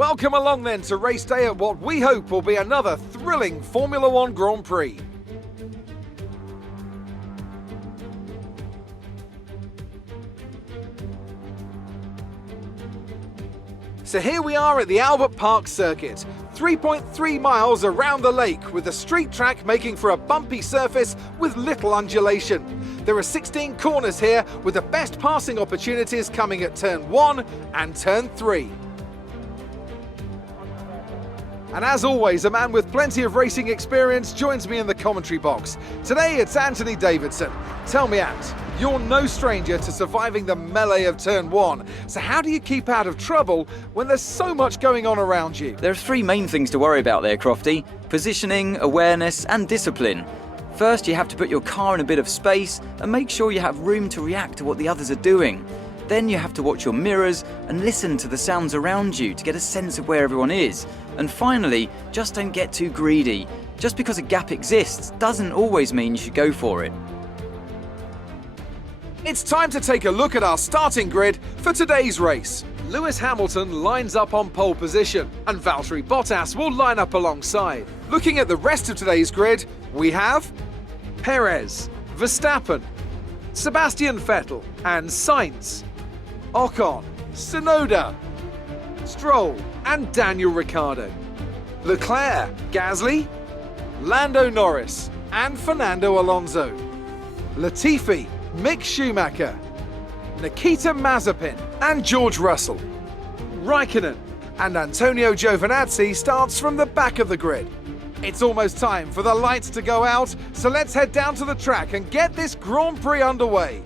Welcome along then to race day at what we hope will be another thrilling Formula One Grand Prix. So here we are at the Albert Park circuit, 3.3 miles around the lake, with the street track making for a bumpy surface with little undulation. There are 16 corners here, with the best passing opportunities coming at turn 1 and turn 3. And as always, a man with plenty of racing experience joins me in the commentary box. Today it's Anthony Davidson. Tell me, Ant, you're no stranger to surviving the melee of turn 1. So how do you keep out of trouble when there's so much going on around you? There are three main things to worry about there, Crofty: positioning, awareness and discipline. First, you have to put your car in a bit of space and make sure you have room to react to what the others are doing. Then you have to watch your mirrors and listen to the sounds around you to get a sense of where everyone is. And finally, just don't get too greedy. Just because a gap exists doesn't always mean you should go for it. It's time to take a look at our starting grid for today's race. Lewis Hamilton lines up on pole position, and Valtteri Bottas will line up alongside. Looking at the rest of today's grid, we have Perez, Verstappen, Sebastian Vettel and Sainz, Ocon, Tsunoda, Stroll and Daniel Ricciardo, Leclerc, Gasly, Lando Norris and Fernando Alonso, Latifi, Mick Schumacher, Nikita Mazepin and George Russell, Raikkonen and Antonio Giovinazzi starts from the back of the grid. It's almost time for the lights to go out, so let's head down to the track and get this Grand Prix underway.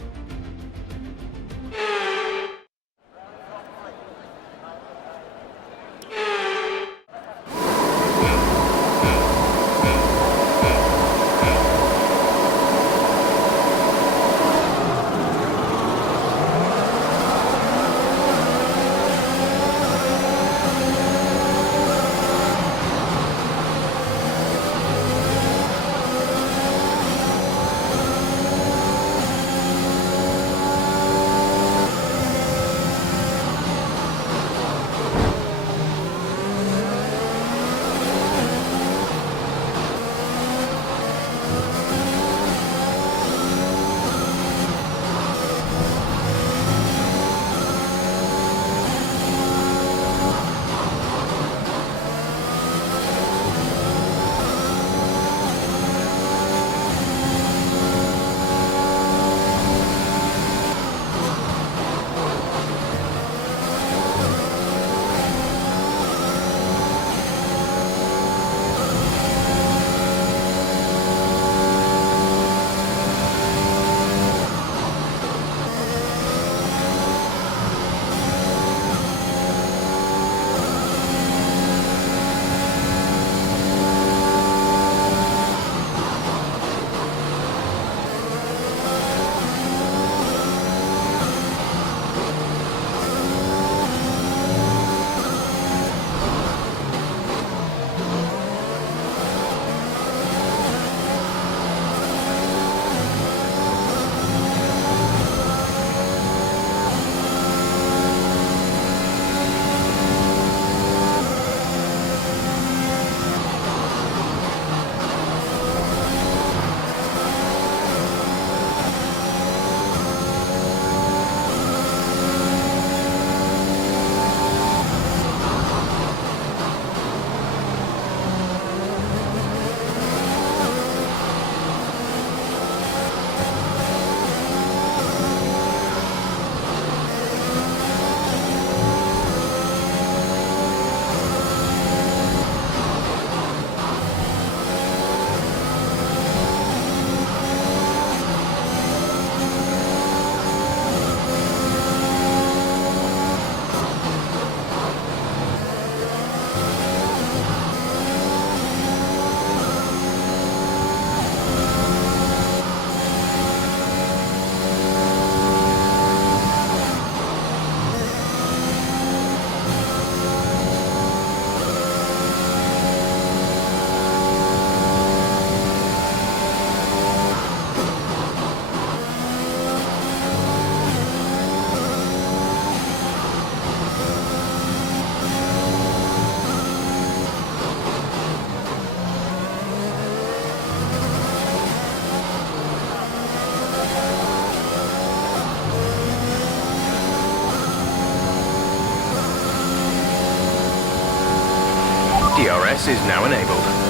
DRS is now enabled.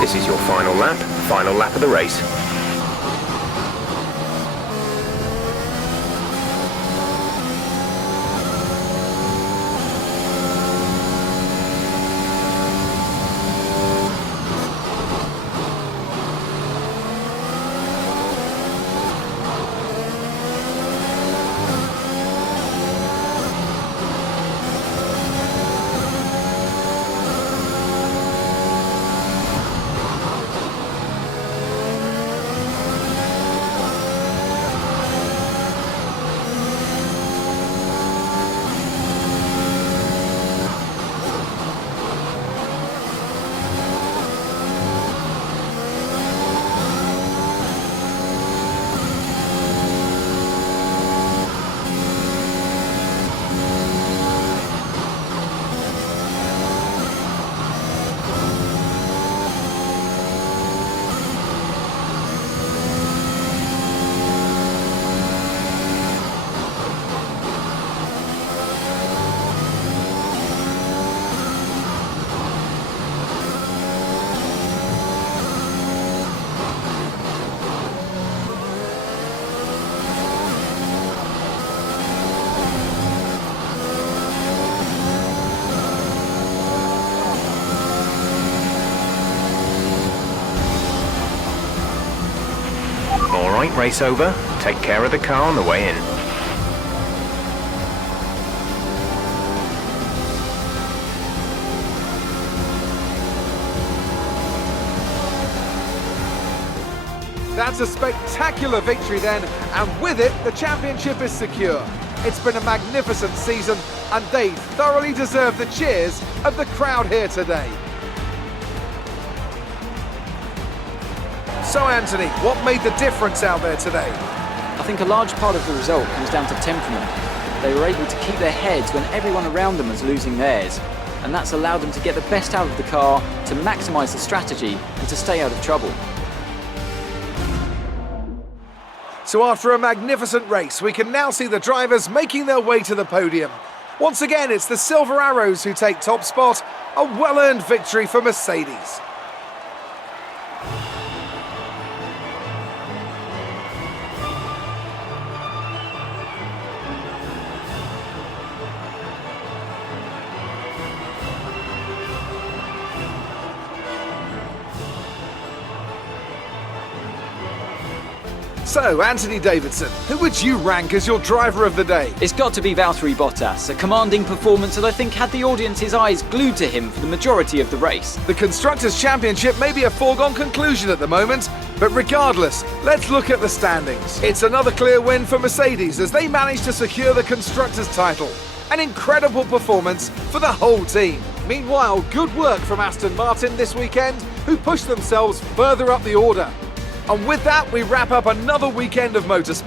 This is your final lap of the race. Alright, race over. Take care of the car on the way in. That's a spectacular victory then, and with it, the championship is secure. It's been a magnificent season, and they thoroughly deserve the cheers of the crowd here today. So Anthony, what made the difference out there today? I think a large part of the result comes down to temperament. They were able to keep their heads when everyone around them was losing theirs, and that's allowed them to get the best out of the car, to maximise the strategy, and to stay out of trouble. So after a magnificent race, we can now see the drivers making their way to the podium. Once again, it's the Silver Arrows who take top spot, a well-earned victory for Mercedes. So, Anthony Davidson, who would you rank as your driver of the day? It's got to be Valtteri Bottas, a commanding performance that I think had the audience's eyes glued to him for the majority of the race. The Constructors' Championship may be a foregone conclusion at the moment, but regardless, let's look at the standings. It's another clear win for Mercedes as they managed to secure the Constructors' title. An incredible performance for the whole team. Meanwhile, good work from Aston Martin this weekend, who pushed themselves further up the order. And with that, we wrap up another weekend of motorsport.